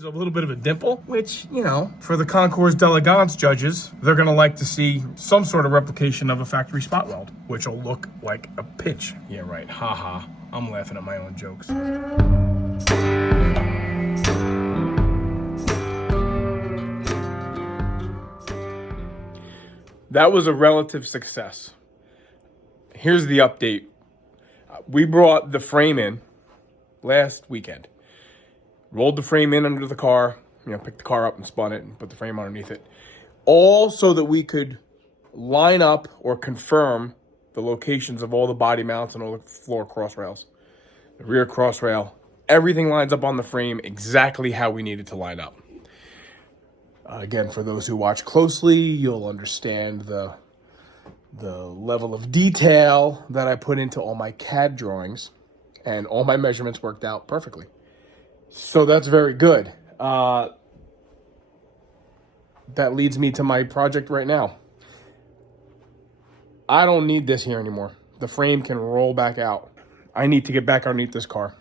gives it a little bit of a dimple, which, you know, for the Concours d'Elegance judges, they're gonna like to see some sort of replication of a factory spot weld, which will look like a pitch. Yeah, right, haha. I'm laughing at my own jokes. That was a relative success. Here's the update. We brought the frame in last weekend. Rolled the frame in under the car, you know, picked the car up and spun it and put the frame underneath it. All so that we could line up or confirm the locations of all the body mounts and all the floor cross rails. The rear cross rail, everything lines up on the frame exactly how we need it to line up. Again, for those who watch closely, you'll understand the level of detail that I put into all my CAD drawings, and all my measurements worked out perfectly. So that's very good. That leads me to my project right now. I don't need this here anymore. The frame can roll back out. I need to get back underneath this car.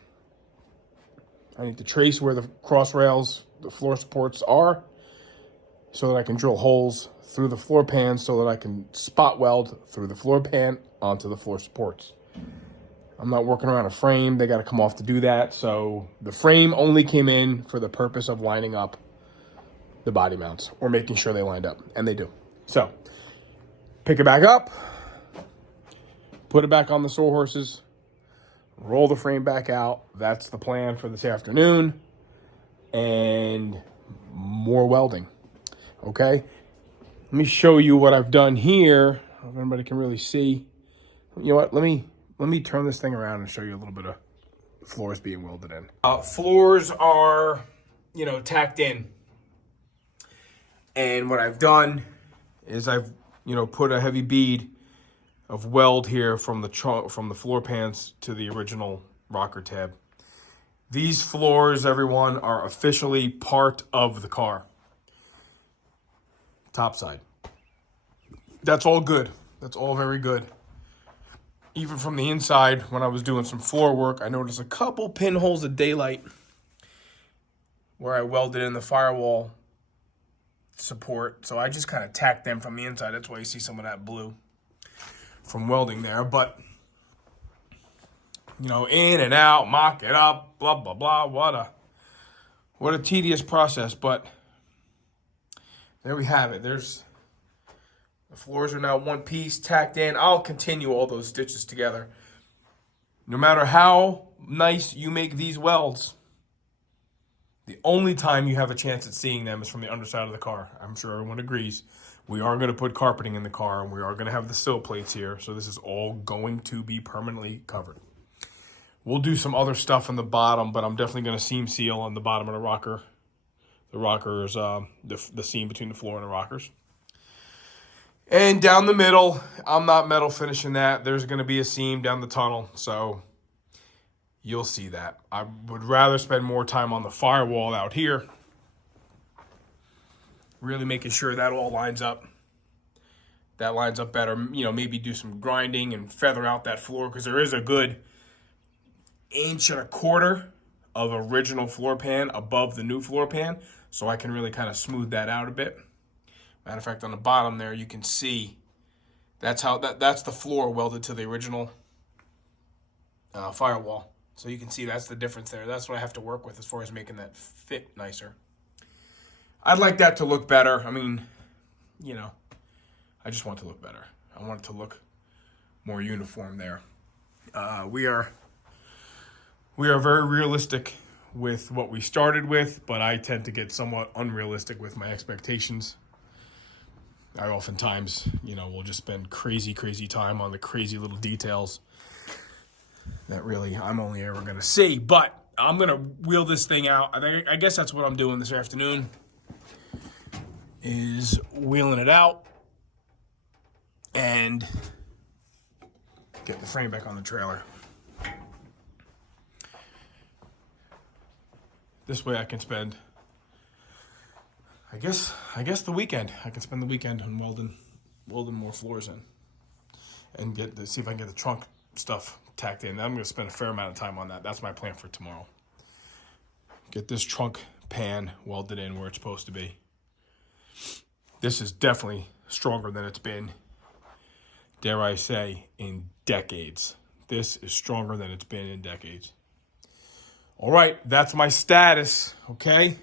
I need to trace where the cross rails, the floor supports are, so that I can drill holes through the floor pan so that I can spot weld through the floor pan onto the floor supports. I'm not working around a frame. They got to come off to do that. So the frame only came in for the purpose of lining up the body mounts or making sure they lined up, and they do. So pick it back up, put it back on the sawhorses, roll the frame back out. That's the plan for this afternoon, and more welding. Okay, let me show you what I've done here. I don't know if anybody can really see. You know what? Let me turn this thing around and show you a little bit of floors being welded in. Floors are, you know, tacked in. And what I've done is I've, you know, put a heavy bead of weld here from the floor pans to the original rocker tab. These floors, everyone, are officially part of the car. Top side. That's all good. That's all very good. Even from the inside, when I was doing some floor work, I noticed a couple pinholes of daylight where I welded in the firewall support. So I just kind of tacked them from the inside. That's why you see some of that blue from welding there. But, you know, in and out, mock it up, blah, blah, blah. What a tedious process. But there we have it. The floors are now one piece, tacked in. I'll continue all those stitches together. No matter how nice you make these welds, the only time you have a chance at seeing them is from the underside of the car. I'm sure everyone agrees. We are going to put carpeting in the car, and we are going to have the sill plates here. So this is all going to be permanently covered. We'll do some other stuff on the bottom, but I'm definitely going to seam seal on the bottom of the rocker. The rockers, the seam between the floor and the rockers. And down the middle, I'm not metal finishing that. There's going to be a seam down the tunnel, so you'll see that. I would rather spend more time on the firewall out here, really making sure that all lines up. That lines up better. You know, maybe do some grinding and feather out that floor, because there is a good 1.25 inches of original floor pan above the new floor pan, so I can really kind of smooth that out a bit. Matter of fact, on the bottom there, you can see that's the floor welded to the original firewall. So you can see that's the difference there. That's what I have to work with as far as making that fit nicer. I'd like that to look better. I mean, you know, I just want it to look better. I want it to look more uniform there. We are very realistic with what we started with, but I tend to get somewhat unrealistic with my expectations. I oftentimes, you know, will just spend crazy time on the crazy little details that really I'm only ever going to see. But I'm going to wheel this thing out. I guess that's what I'm doing this afternoon, is wheeling it out and get the frame back on the trailer. This way I can spend, I guess the weekend. I can spend the weekend on welding more floors in, and see if I can get the trunk stuff tacked in. I'm going to spend a fair amount of time on that. That's my plan for tomorrow. Get this trunk pan welded in where it's supposed to be. This is definitely stronger than it's been, dare I say, in decades. This is stronger than it's been in decades. All right, that's my status, okay?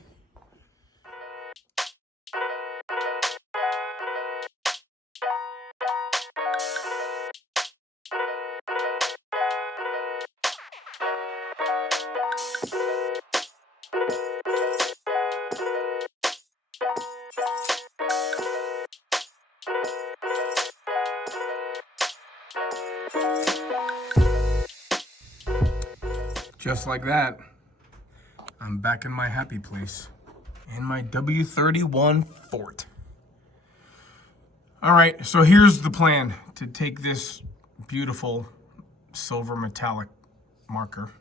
Just like that, I'm back in my happy place, in my W-31 fort. All right, so here's the plan to take this beautiful silver metallic marker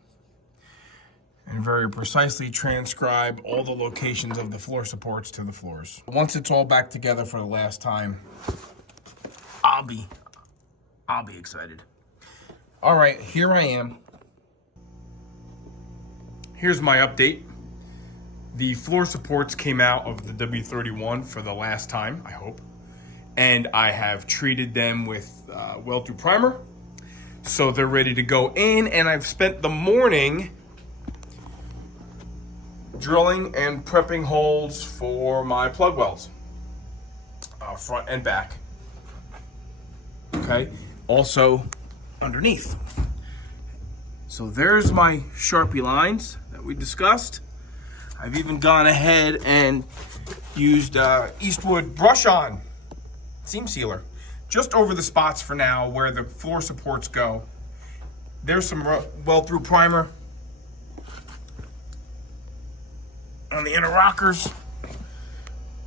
and very precisely transcribe all the locations of the floor supports to the floors. Once it's all back together for the last time, I'll be excited. All right, here I am. Here's my update. The floor supports came out of the W-31 for the last time, I hope. And I have treated them with weld-through primer. So they're ready to go in, and I've spent the morning drilling and prepping holes for my plug welds, front and back. Okay, also underneath. So there's my Sharpie lines that we discussed. I've even gone ahead and used Eastwood brush-on seam sealer just over the spots for now where the floor supports go. There's some weld-through primer on the inner rockers.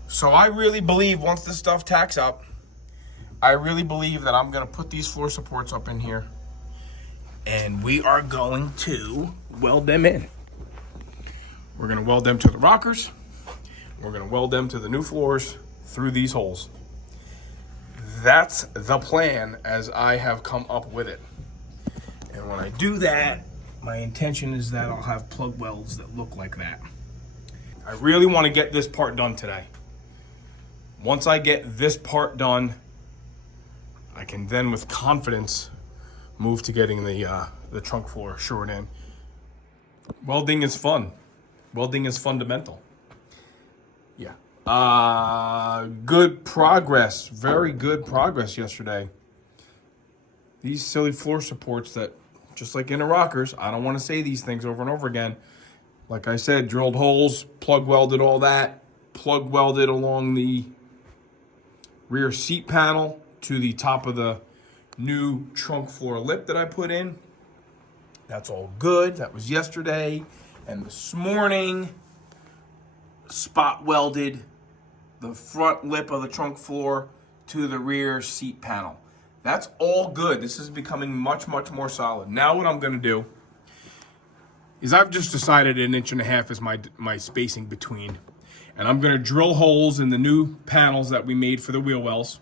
So I really believe once this stuff tacks up, I really believe that I'm gonna put these floor supports up in here and we are going to weld them in. We're gonna weld them to the rockers. We're gonna weld them to the new floors through these holes. That's the plan as I have come up with it. And when I do that, my intention is that I'll have plug welds that look like that. I really want to get this part done today. Once I get this part done, I can then with confidence move to getting the trunk floor shored in. Welding is fun. Welding is fundamental. Yeah. Good progress. Very good progress yesterday. These silly floor supports that, just like inner rockers, I don't want to say these things over and over again. Like I said, drilled holes, plug welded all that, plug welded along the rear seat panel to the top of the new trunk floor lip that I put in. That's all good. That was yesterday. And this morning, spot welded the front lip of the trunk floor to the rear seat panel. That's all good. This is becoming much, much more solid. Now what I'm gonna do is I've just decided 1.5 inches is my spacing between. And I'm gonna drill holes in the new panels that we made for the wheel wells.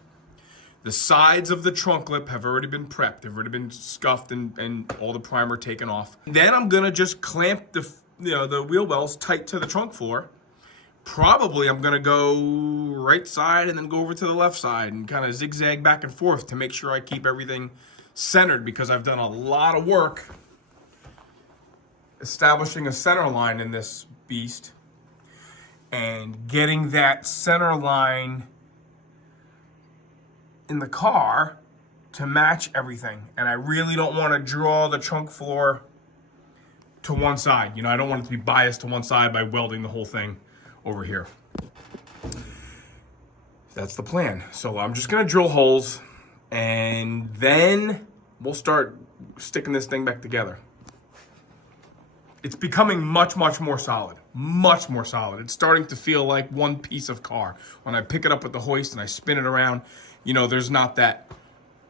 The sides of the trunk lip have already been prepped. They've already been scuffed and all the primer taken off. Then I'm gonna just clamp the wheel wells tight to the trunk floor. Probably I'm gonna go right side and then go over to the left side and kind of zigzag back and forth to make sure I keep everything centered, because I've done a lot of work establishing a center line in this beast and getting that center line in the car to match everything. And I really don't want to draw the trunk floor to one side. You know, I don't want it to be biased to one side by welding the whole thing over here. That's the plan. So I'm just gonna drill holes and then we'll start sticking this thing back together. It's becoming much, much more solid. Much more solid. It's starting to feel like one piece of car. When I pick it up with the hoist and I spin it around, you know, there's not that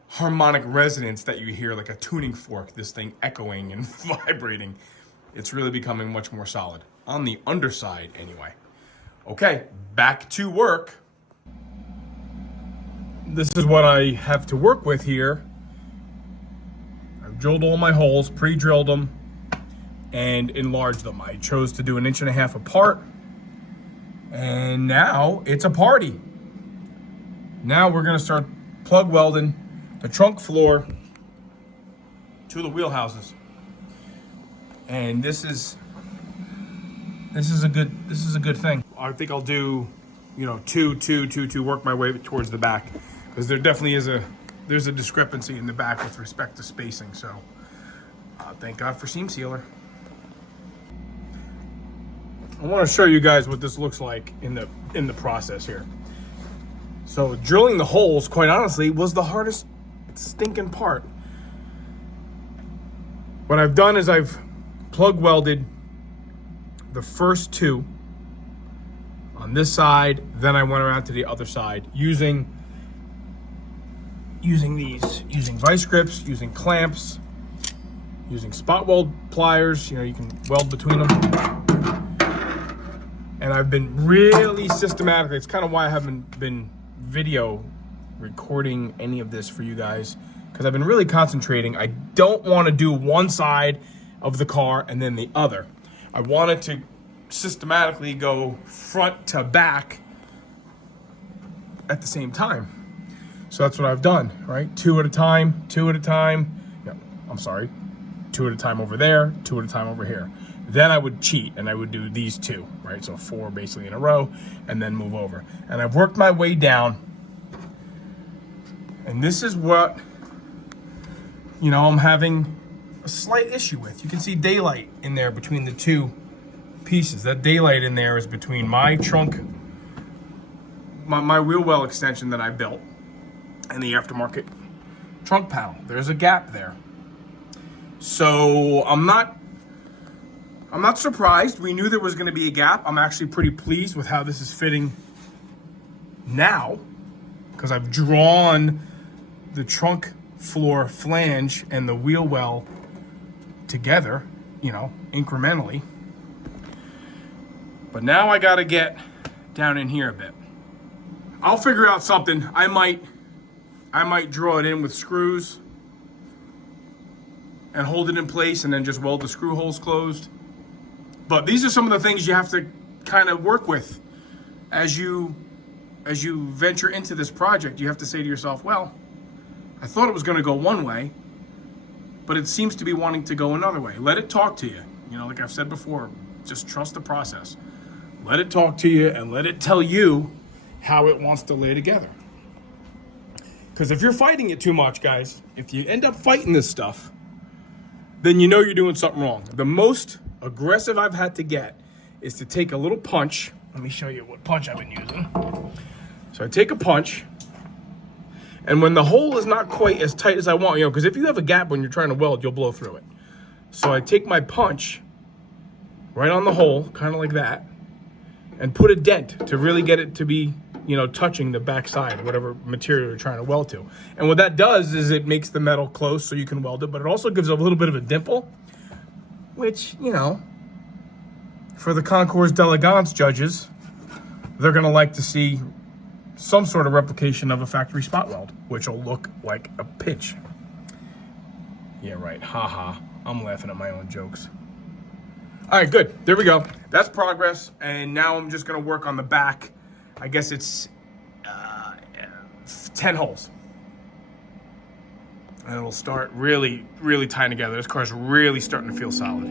harmonic resonance that you hear like a tuning fork, this thing echoing and vibrating. It's really becoming much more solid. On the underside, anyway. Okay, back to work. This is what I have to work with here. I've drilled all my holes, pre-drilled them, and enlarged them. I chose to do 1.5 inches apart And now it's a party. Now we're gonna start plug welding the trunk floor to the wheelhouses. And this is a good thing. I think I'll do, you know, two, work my way towards the back, because there definitely is there's a discrepancy in the back with respect to spacing. So thank God for seam sealer. I want to show you guys what this looks like in the process here. So drilling the holes, quite honestly, was the hardest stinking part. What I've done is I've plug welded the first two on this side, then I went around to the other side using vice grips, using clamps, using spot weld pliers. You know, you can weld between them. And I've been really systematically, it's kind of why I haven't been video recording any of this for you guys, because I've been really concentrating. I don't want to do one side of the car and then the other. I wanted to systematically go front to back at the same time. So that's what I've done, right? Two at a time. Yeah, I'm sorry. Two at a time over there, two at a time over here. Then I would cheat and I would do these two, right? So 4 basically in a row and then move over. And I've worked my way down. And this is what, you know, I'm having a slight issue with. You can see daylight in there between the two pieces. That daylight in there is between my trunk, my wheel well extension that I built, and the aftermarket trunk panel. There's a gap there. So I'm not surprised. We knew there was going to be a gap. I'm actually pretty pleased with how this is fitting now, because I've drawn the trunk floor flange and the wheel well together, you know, incrementally. But now I got to get down in here a bit. I'll figure out something. I might draw it in with screws and hold it in place and then just weld the screw holes closed. But these are some of the things you have to kind of work with as you venture into this project. You have to say to yourself, well, I thought it was going to go one way, but it seems to be wanting to go another way. Let it talk to you. You know, like I've said before, just trust the process. Let it talk to you and let it tell you how it wants to lay together. Because if you're fighting it too much, guys, if you end up fighting this stuff, then you know you're doing something wrong. The most aggressive I've had to get is to take a little punch. Let me show you what punch I've been using. So I take a punch, and when the hole is not quite as tight as I want, you know, because if you have a gap when you're trying to weld, you'll blow through it. So I take my punch right on the hole, kind of like that, and put a dent to really get it to be, you know, touching the back side, whatever material you're trying to weld to. And what that does is it makes the metal close so you can weld it, but it also gives a little bit of a dimple, which, you know, for the Concours d'Elegance judges, they're going to like to see some sort of replication of a factory spot weld, which will look like a pitch. Yeah, right. Haha. I'm laughing at my own jokes. All right, good. There we go. That's progress. And now I'm just going to work on the back. I guess it's 10 holes. And it'll start really, really tying together. This car's really starting to feel solid.